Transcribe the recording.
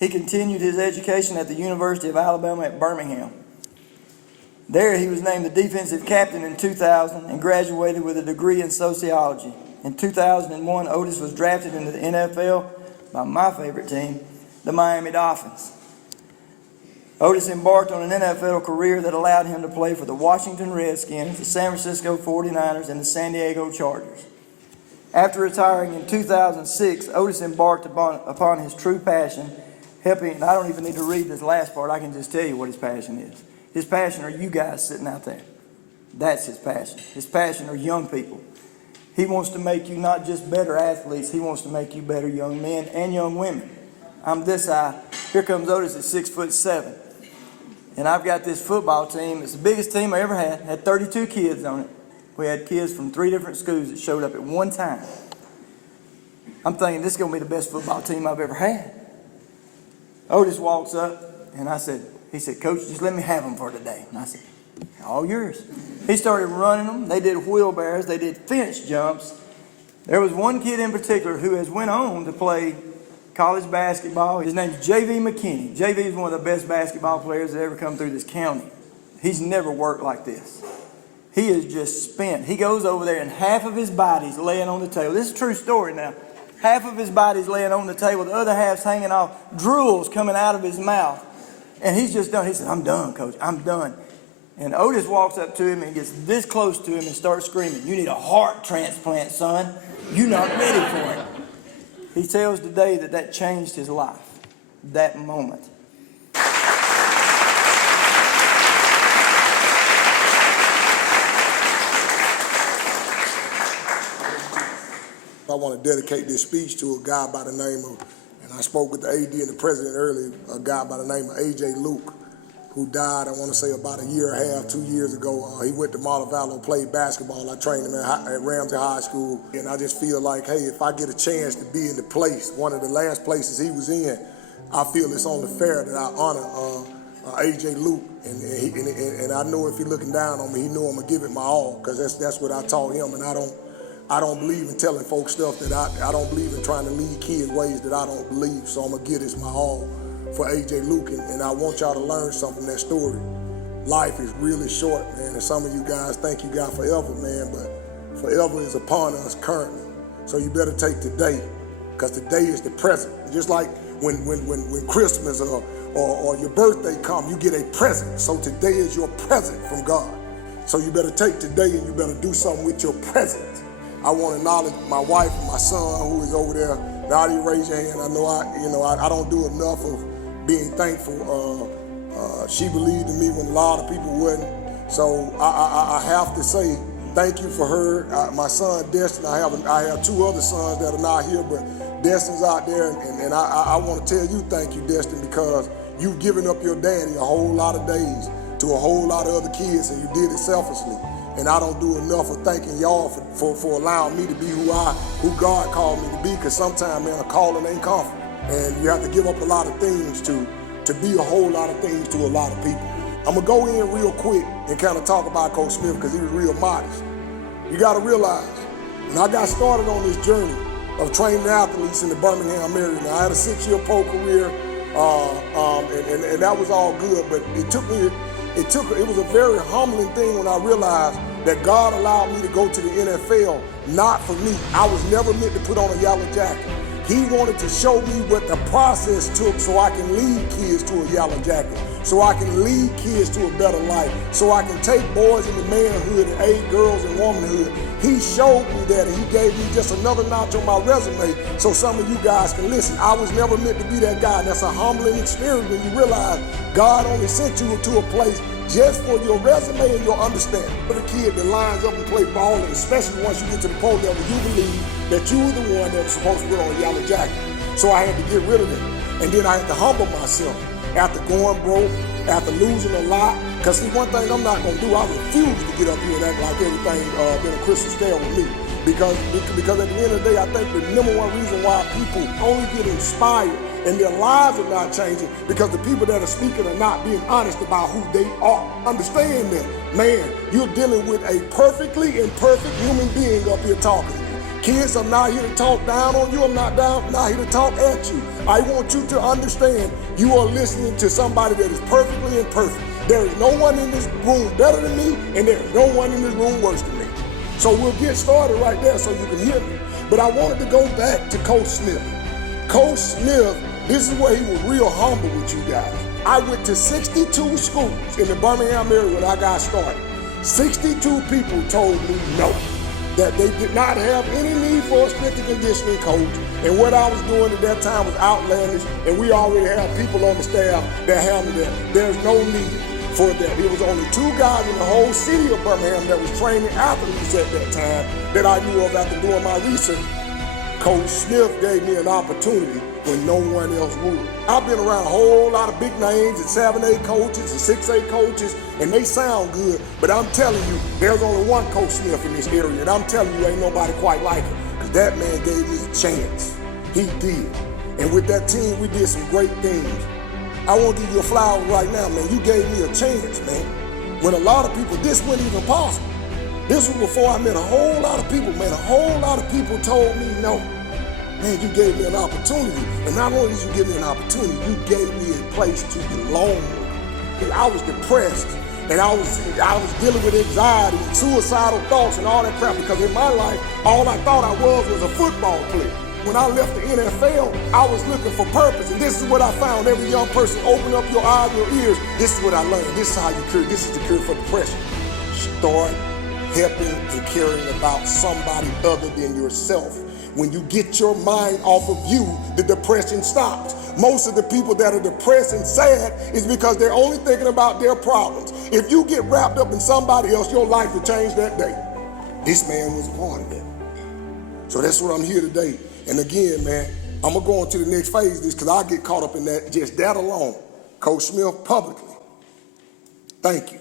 He continued his education at the University of Alabama at Birmingham. There he was named the defensive captain in 2000 and graduated with a degree in sociology. In 2001, Otis was drafted into the NFL by my favorite team, the Miami Dolphins. Otis embarked on an NFL career that allowed him to play for the Washington Redskins, the San Francisco 49ers, and the San Diego Chargers. After retiring in 2006, Otis embarked upon his true passion, helping, and I don't even need to read this last part, I can just tell you what his passion is. His passion are you guys sitting out there. That's his passion. His passion are young people. He wants to make you not just better athletes, he wants to make you better young men and young women. I'm this high. Here comes Otis at 6'7". And I've got this football team. It's the biggest team I ever had 32 kids on it. We had kids from 3 different schools that showed up at one time. I'm thinking this is going to be the best football team I've ever had. Otis walks up, and he said, Coach, just let me have them for today. And I said, all yours. He started running them. They did wheelbarrows. They did fence jumps. There was one kid in particular who has went on to play college basketball. His name's J.V. McKinney. J.V. is one of the best basketball players that ever come through this county. He's never worked like this. He is just spent. He goes over there and half of his body's laying on the table. This is a true story now. Half of his body's laying on the table. The other half's hanging off. Drool's coming out of his mouth. And he's just done. He said, I'm done, Coach. I'm done. And Otis walks up to him and gets this close to him and starts screaming, you need a heart transplant, son. You're not ready for it. He tells today that changed his life, that moment. I want to dedicate this speech to a guy by the name of, and I spoke with the AD and the president earlier, a guy by the name of A.J. Luke, who died, I want to say about 1.5 years, 2 years ago. He went to Montevallo, played basketball. I trained him at Ramsey High School. And I just feel like, hey, if I get a chance to be in the place, one of the last places he was in, I feel it's only fair that I honor A.J. Luke. And I know if he's looking down on me, he know I'm going to give it my all, because that's what I taught him. And I don't believe in telling folks stuff that I don't believe in trying to lead kids ways that I don't believe. So I'm going to give this my all for A.J. Luke, and I want y'all to learn something from that story. Life is really short, man, and some of you guys think you got forever, man, but forever is upon us currently. So you better take today, because today is the present. Just like when Christmas or your birthday come, you get a present. So today is your present from God. So you better take today and you better do something with your present. I want to acknowledge my wife and my son who is over there. Nadia, raise your hand. I know I don't do enough of being thankful. She believed in me when a lot of people wouldn't. So I have to say thank you for her. My son Destin, I have 2 other sons that are not here, but Destin's out there, and I want to tell you thank you, Destin, because you've given up your daddy a whole lot of days to a whole lot of other kids, and you did it selflessly. And I don't do enough of thanking y'all for allowing me to be who God called me to be, because sometimes, man, a calling ain't comfort. And you have to give up a lot of things to be a whole lot of things to a lot of people. I'm going to go in real quick and kind of talk about Coach Smith, because he was real modest. You got to realize, when I got started on this journey of training athletes in the Birmingham area, now I had a 6-year pro career, and that was all good, but it was a very humbling thing when I realized that God allowed me to go to the NFL, not for me. I was never meant to put on a yellow jacket. He wanted to show me what the process took so I can lead kids to a yellow jacket, so I can lead kids to a better life, so I can take boys into manhood and aid girls in womanhood. He showed me that, and he gave me just another notch on my resume so some of you guys can listen. I was never meant to be that guy. That's a humbling experience when you realize God only sent you to a place just for your resume and your understanding. For the kid that lines up and play ball, and especially once you get to the pro level, you believe that you were the one that was supposed to put on a yellow jacket. So I had to get rid of it. And then I had to humble myself after going broke, after losing a lot. Because see, one thing I'm not going to do, I refuse to get up here and act like everything been a crystal scale with me. Because at the end of the day, I think the number one reason why people only get inspired and their lives are not changing because the people that are speaking are not being honest about who they are. Understand that, man, you're dealing with a perfectly imperfect human being up here talking to you. Kids, I'm not here to talk down on you. I'm not here to talk at you. I want you to understand you are listening to somebody that is perfectly imperfect. There is no one in this room better than me, and there is no one in this room worse than me. So we'll get started right there so you can hear me. But I wanted to go back to Coach Smith. Coach Smith, this is where he was real humble with you guys. I went to 62 schools in the Birmingham area when I got started. 62 people told me no, that they did not have any need for a strength and conditioning coach, and what I was doing at that time was outlandish, and we already have people on the staff that handled that. There's no need for that. There was only 2 guys in the whole city of Birmingham that was training athletes at that time that I knew of after doing my research. Coach Smith gave me an opportunity when no one else would. I've been around a whole lot of big names and 7A coaches and 6A coaches, and they sound good, but I'm telling you, there's only one Coach Smith in this area, and I'm telling you, ain't nobody quite like him, because that man gave me a chance. He did. And with that team, we did some great things. I want to give you a flower right now, man. You gave me a chance, man. When a lot of people, this wasn't even possible. This was before I met a whole lot of people, man. A whole lot of people told me no. Man, you gave me an opportunity. And not only did you give me an opportunity, you gave me a place to belong. Because I was depressed, and I was dealing with anxiety and suicidal thoughts and all that crap, because in my life, all I thought I was a football player. When I left the NFL, I was looking for purpose, and this is what I found. Every young person, open up your eyes, your ears. This is what I learned. This is how you cure. This is the cure for depression. Start helping and caring about somebody other than yourself. When you get your mind off of you, the depression stops. Most of the people that are depressed and sad is because they're only thinking about their problems. If you get wrapped up in somebody else, your life will change that day. This man was a part of that. So that's what I'm here today. And again, man, I'm going to go on to the next phase of this because I get caught up in that, just that alone. Coach Smith, publicly, thank you.